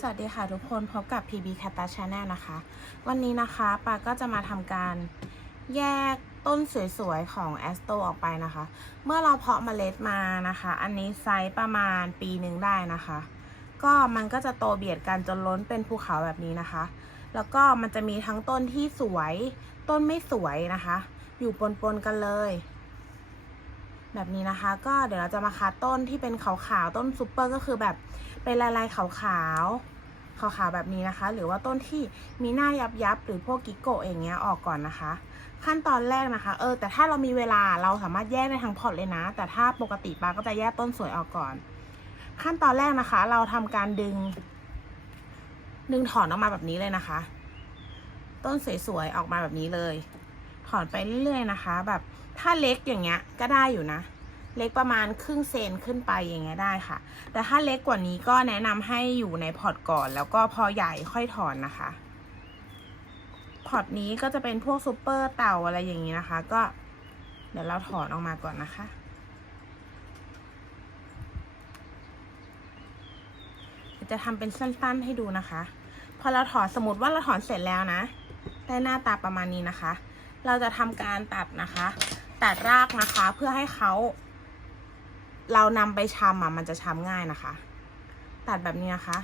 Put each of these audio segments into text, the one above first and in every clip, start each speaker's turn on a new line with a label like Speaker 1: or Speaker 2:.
Speaker 1: สวัสดีค่ะทุกคนพบกับ PB c a t a Channel นะคะ วันนี้นะคะปาก็จะมาทำการแยกต้นสวยๆ ของแอสโตออกไปนะคะ เมื่อเราเพาะเมล็ดมานะคะ อันนี้ไซส์ประมาณปีหนึ่งได้นะคะ ก็มันก็จะโตเบียดกันจนล้นเป็นภูเขาแบบนี้นะคะ แล้วก็มันจะมีทั้งต้นที่สวย ต้นไม่สวยนะคะ อยู่ปนๆกันเลย แบบนี้นะคะ ก็เดี๋ยวเราจะมาคัดต้นที่เป็นขาวๆต้นซุปเปอร์ก็คือแบบเป็นลายๆขาวๆขาวๆแบบนี้นะคะ หรือว่าต้นที่มีหน้ายับๆหรือพวกกิโกะอย่างเงี้ยออกก่อนนะคะ ขั้นตอนแรกนะคะ เออ แต่ถ้าเรามีเวลาเราสามารถแยกได้ทั้งพอร์ตเลยนะ แต่ถ้าปกติปาก็จะแยกต้นสวยออกก่อน ขั้นตอนแรกนะคะ เราทำการดึง ดึงถอนออกมาแบบนี้เลยนะคะ ต้นสวยๆออกมาแบบนี้เลย ถอนไปเรื่อยๆนะคะ แบบ ถ้าเล็กอย่างเงี้ยก็ได้อยู่นะ เล็กประมาณครึ่งเซนขึ้นไปอย่างเงี้ยได้ค่ะ แต่ถ้าเล็กกว่านี้ก็แนะนำให้อยู่ในพอร์ตก่อน แล้วก็พอใหญ่ค่อยถอนนะคะ พอร์ตนี้ก็จะเป็นพวกซูเปอร์เต่าอะไรอย่างนี้นะคะ ก็เดี๋ยวเราถอนออกมาก่อนนะคะจะทำเป็นสั้นๆให้ดูนะคะ พอเราถอนสมมติว่าเราถอนเสร็จแล้วนะ ได้หน้าตาประมาณนี้นะคะ เราจะทำการตัดนะคะ ตัดรากนะคะ เพื่อให้เขาเรานำไปชำอะมันจะชำง่ายนะคะ ตัดแบบนี้นะคะ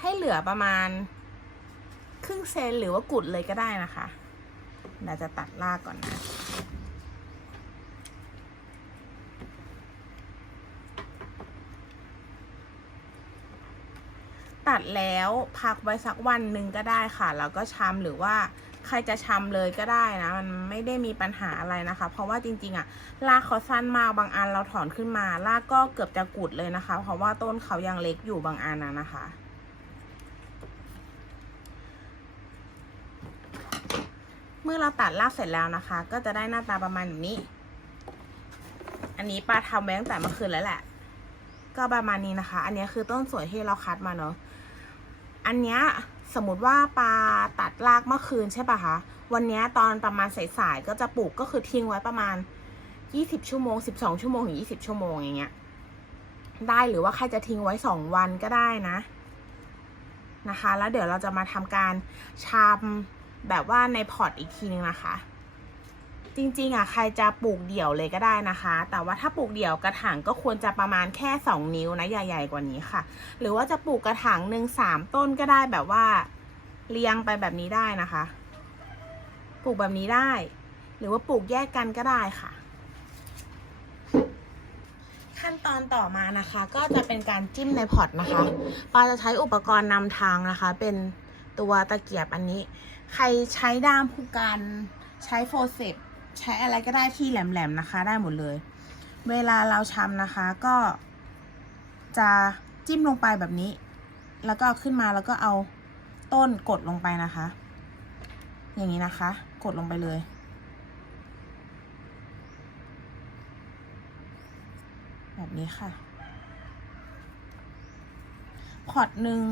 Speaker 1: ให้เหลือประมาณครึ่งเซนหรือว่ากุดเลยก็ได้นะคะเดี๋ยวจะตัดรากก่อนนะ ตัดแล้วพักไว้สักวันหนึ่งก็ได้ค่ะ แล้วก็ชำหรือว่า ใครจะชำเลยก็ได้นะ มันไม่ได้มีปัญหาอะไรนะคะ เพราะว่าจริงๆอะรากเขาสั้นมากบางอันเราถอนขึ้นมารากก็เกือบจะกุดเลยนะคะ เพราะว่าต้นเขายังเล็กอยู่บางอันนะนะคะเมื่อเราตัดรากเสร็จแล้วนะคะ ก็จะได้หน้าตาประมาณแบบนี้ อันนี้ปาทำไว้ตั้งแต่เมื่อคืนแล้วแหละ ก็ประมาณนี้นะคะ อันนี้คือต้นสวยที่เราคัดมาเนาะ อันเนี้ย สมมติว่าปลาตัดรากเมื่อคืนใช่ปะคะ วันนี้ตอนประมาณสายๆก็จะปลูกก็คือทิ้งไว้ประมาณยี่สิบชั่วโมงสิบสองชั่วโมงถึงยี่สิบชั่วโมงอย่างเงี้ย ได้หรือว่าใครจะทิ้งไว้สองวันก็ได้นะ นะคะ แล้วเดี๋ยวเราจะมาทำการชามแบบว่าในพอร์ตอีกทีนึงนะคะ จริงๆอะใครจะปลูกเดี่ยวเลยก็ได้นะคะ แต่ว่าถ้าปลูกเดี่ยวกระถางก็ควรจะประมาณแค่ 2 นิ้วนะใหญ่ๆกว่านี้ค่ะ หรือว่าจะปลูกกระถางหนึ่งสามต้นก็ได้แบบว่าเรียงไปแบบนี้ได้นะคะ ปลูกแบบนี้ได้ หรือว่าปลูกแยกกันก็ได้ค่ะ ขั้นตอนต่อมานะคะ ก็จะเป็นการจิ้มในพอตนะคะปาจะใช้อุปกรณ์นำทางนะคะ เป็นตัวตะเกียบอันนี้ ใครใช้ด้ามผู้กันใช้โฟเซป ใช้อะไรก็ได้ที่แหลมๆนะคะ ได้หมดเลย เวลาเราชำนะคะก็จะจิ้มลงไปแบบนี้ แล้วก็ขึ้นมาแล้วก็เอาต้นกดลงไปนะคะ อย่างนี้นะคะ กดลงไปเลย แบบนี้ค่ะ พอร์ตหนึ่ง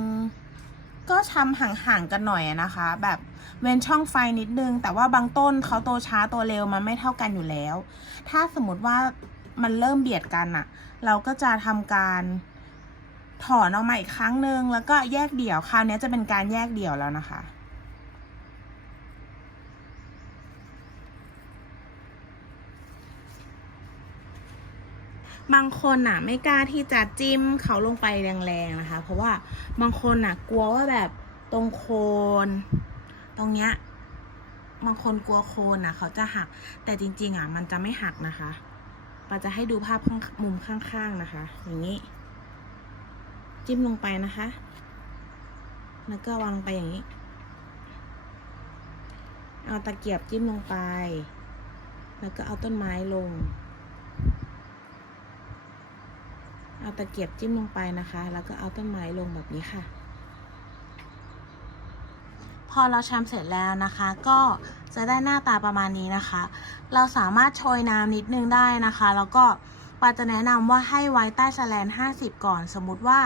Speaker 1: ก็ชำห่างๆกันหน่อยนะคะ แบบเว้นช่องไฟนิดนึง แต่ว่าบางต้นเขาโตช้าโตเร็วมันไม่เท่ากันอยู่แล้ว ถ้าสมมติว่ามันเริ่มเบียดกันอะเราก็จะทำการถอนออกมาอีกครั้งหนึ่งแล้วก็แยกเดี่ยวคราวนี้จะเป็นการแยกเดี่ยวแล้วนะคะ บางคนน่ะไม่กล้าที่จะจิ้มเขาลงไปแรงๆนะคะ เพราะว่าบางคนน่ะกลัวว่าแบบตรงโคน ตรงเนี้ยบางคนกลัวโคนน่ะ เขาจะหัก แต่จริง ๆ อะ มันจะไม่หักนะคะปาจะให้ดูภาพมุมข้างๆนะคะ อย่างนี้ จิ้มลงไปนะคะ แล้วก็วางลงไปอย่างนี้ เอาตะเกียบจิ้มลงไป แล้วก็เอาต้นไม้ลง เอาตะเกียบจิ้มลงไปนะคะ แล้วก็เอาต้นไม้ลงแบบนี้ค่ะ พอเราชำเสร็จแล้วนะคะ ก็จะได้หน้าตาประมาณนี้นะคะ เราสามารถโชยน้ำนิดนึงได้นะคะ แล้วก็ปาจะแนะนำว่าให้ไว้ใต้แสแลน 50 ก่อน สมมติว่า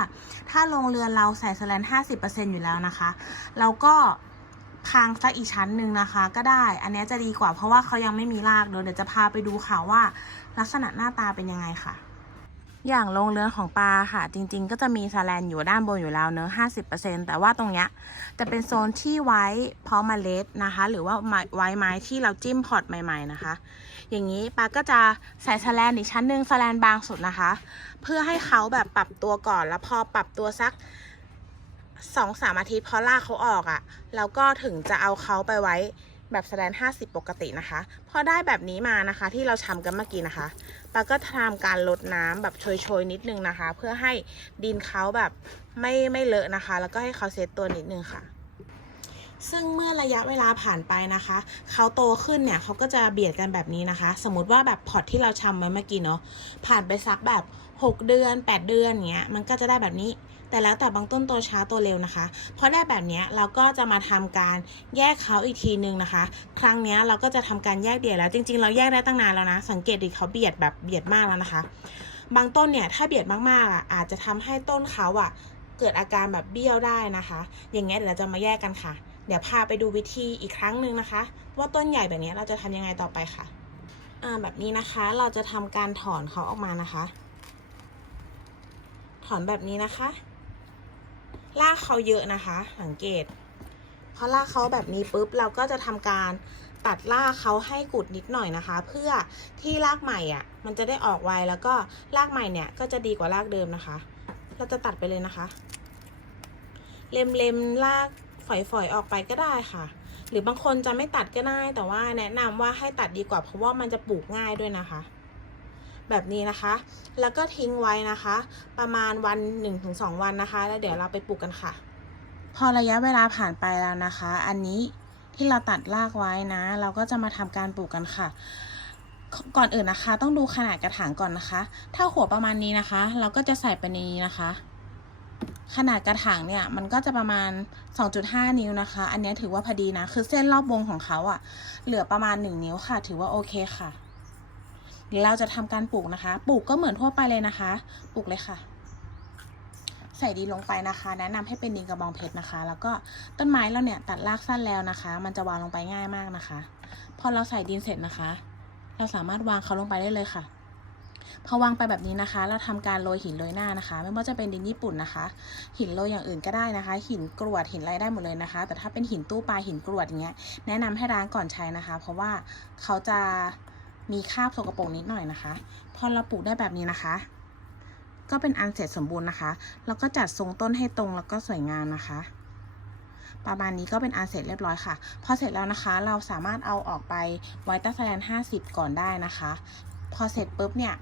Speaker 1: ถ้าโรงเรือนเราใส่แสแลน 50%อยู่แล้วนะคะ เราก็พังสักอีกชั้นหนึ่งนะคะ ก็ได้ อันนี้จะดีกว่าเพราะว่าเขายังไม่มีรากเดี๋ยวเดี๋ยวจะพาไปดูค่ะว่า ลักษณะหน้าตาเป็นยังไงค่ะ อย่างโรงเรือนของปลาค่ะ จริงๆ ก็จะมีสแลนอยู่ด้านบนอยู่แล้วเนอะ50%แต่ว่าตรงเนี้ยจะเป็นโซนที่ไว้เพาะเมล็ดนะคะ หรือว่าไม้ไว้ไม้ที่เราจิ้มพอร์ตใหม่ ๆนะคะ อย่างนี้ปลาก็จะใส่สแลนอีกชั้นหนึ่งสแลนบางสุดนะคะ เพื่อให้เขาแบบปรับตัวก่อนแล้วพอปรับตัวสักสองสามอาทิตย์พอลากเขาออกอะ่ะ แล้วก็ถึงจะเอาเขาไปไว้ แบบสแลนห้าสิบปกตินะคะ พอได้แบบนี้มานะคะ ที่เราทำกันเมื่อกี้นะคะปาก็ทำการลดน้ำแบบโชยๆนิดนึงนะคะ เพื่อให้ดินเขาแบบไม่ไม่เลอะนะคะ แล้วก็ให้เขาเซตตัวนิดนึงค่ะซึ่งเมื่อระยะเวลาผ่านไปนะคะ เขาโตขึ้นเนี่ยเขาก็จะเบียดกันแบบนี้นะคะ สมมติว่าแบบพอร์ตที่เราชำไว้เมื่อกี้เนาะผ่านไปสักแบบ 6 เดือน 8 เดือนเงี้ยมันก็จะได้แบบนี้ แต่แล้วแต่บางต้นโตช้าโตเร็วนะคะ เพอได้แบบนี้เราก็จะมาทำการแยกเขาอีกทีนึงนะคะ ครั้งนี้เราก็จะทำการแยกเดี่ยวแล้ว จริง ๆ เราแยกได้ตั้งนานแล้วนะ สังเกตดิเขาเบียดแบบเบียดมากแล้วนะคะ บางต้นเนี่ยถ้าเบียดมากๆอะอาจจะทำให้ต้นเขาอะเกิดอาการแบบเบี้ยวได้นะคะ อย่างเงี้ยเดี๋ยวเราจะมาแยกกันค่ะ เดี๋ยวพาไปดูวิธีอีกครั้งหนึ่งนะคะ ว่าต้นใหญ่แบบนี้เราจะทำยังไงต่อไปค่ะอ่าแบบนี้นะคะเราจะทำการถอนเขาออกมานะคะ ถอนแบบนี้นะคะ ลากเขาเยอะนะคะ สังเกตพอลากเขาแบบนี้ปุ๊บเราก็จะทำการตัดลากเขาให้กุดนิดหน่อยนะคะ เพื่อที่รากใหม่อะ มันจะได้ออกไวแล้วก็รากใหม่เนี่ยก็จะดีกว่ารากเดิมนะคะ เราจะตัดไปเลยนะคะ เล็มเล็มลากฝอยๆออกไปก็ได้ค่ะ หรือบางคนจะไม่ตัดก็ได้แต่ว่าแนะนำว่าให้ตัดดีกว่าเพราะว่ามันจะปลูกง่ายด้วยนะคะ แบบนี้นะคะ แล้วก็ทิ้งไว้นะคะ ประมาณวัน 1-2 วันนะคะ แล้วเดี๋ยวเราไปปลูกกันค่ะ พอระยะเวลาผ่านไปแล้วนะคะ อันนี้ที่เราตัดรากไว้นะ เราก็จะมาทำการปลูกกันค่ะก่อนอื่นนะคะ ต้องดูขนาดกระถางก่อนนะคะ ถ้าหัวประมาณนี้นะคะ เราก็จะใส่ไปในนี้นะคะ ขนาดกระถางเนี่ยมันก็จะประมาณ 2.5 นิ้วนะคะ อันนี้ถือว่าพอดีนะ คือเส้นรอบวงของเขาอะเหลือประมาณ 1 นิ้วค่ะ ถือว่าโอเคค่ะ เดี๋ยวเราจะทำการปลูกนะคะ ปลูกก็เหมือนทั่วไปเลยนะคะ ปลูกเลยค่ะ ใส่ดินลงไปนะคะ แนะนำให้เป็นดินกระบองเพชรนะคะ แล้วก็ต้นไม้เราเนี่ยตัดรากสั้นแล้วนะคะ มันจะวางลงไปง่ายมากนะคะ พอเราใส่ดินเสร็จนะคะ เราสามารถวางเขาลงไปได้เลยค่ะพอวางไปแบบนี้นะคะ เราทำการโรยหินโรยหน้านะคะ ไม่ว่าจะเป็นดินญี่ปุ่นนะคะ หินโรยอย่างอื่นก็ได้นะคะ หินกรวดหินอะไรได้หมดเลยนะคะ แต่ถ้าเป็นหินตู้ปลาหินกรวดอย่างเงี้ยแนะนำให้ล้างก่อนใช้นะคะ เพราะว่าเขาจะ มีคราบสกปรกนิดหน่อยนะคะ พอเราปลูกได้แบบนี้นะคะ ก็เป็นอันเสร็จสมบูรณ์นะคะ แล้วก็จัดทรงต้นให้ตรงแล้วก็สวยงามนะคะ ประมาณนี้ก็เป็นอันเสร็จเรียบร้อยค่ะ พอเสร็จแล้วนะคะ เราสามารถเอาออกไปไว้ใต้แสลน50 ก่อนได้นะคะ พอเสร็จปุ๊บเนี่ย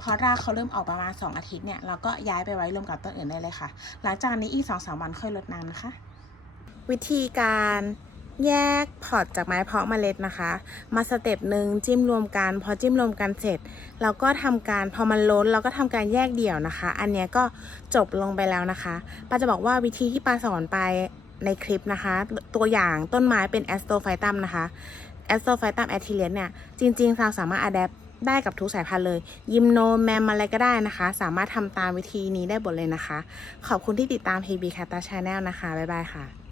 Speaker 1: พอรากเขาเริ่มออกประมาณ 2 อาทิตย์เนี่ยเราก็ย้ายไปไว้รวมกับต้นอื่นได้เลยค่ะ หลังจากนี้อีก2-3วันค่อยลดน้ำนะคะ วิธีการ แยกพอร์ตจากไม้เพาะเมล็ดนะคะ มาสเต็ปหนึ่งจิ้มรวมกัน พอจิ้มรวมกันเสร็จเราก็ทำการพอมันล้นเราก็ทำการแยกเดี่ยวนะคะ อันนี้ก็จบลงไปแล้วนะคะปาจะบอกว่าวิธีที่ปาสอนไปในคลิปนะคะ ตัวอย่างต้นไม้เป็นแอสโตไฟตัมนะคะแอสโตไฟตัมแอทิเลียนเนี่ยจริงๆเราสามารถอัดแอปได้กับทุกสายพันธุ์เลย ยิมโนแมมอะไรก็ได้นะคะ สามารถทำตามวิธีนี้ได้หมดเลยนะคะ ขอบคุณที่ติดตาม PB c a t a Channel นะคะ บ๊ายบายค่ะ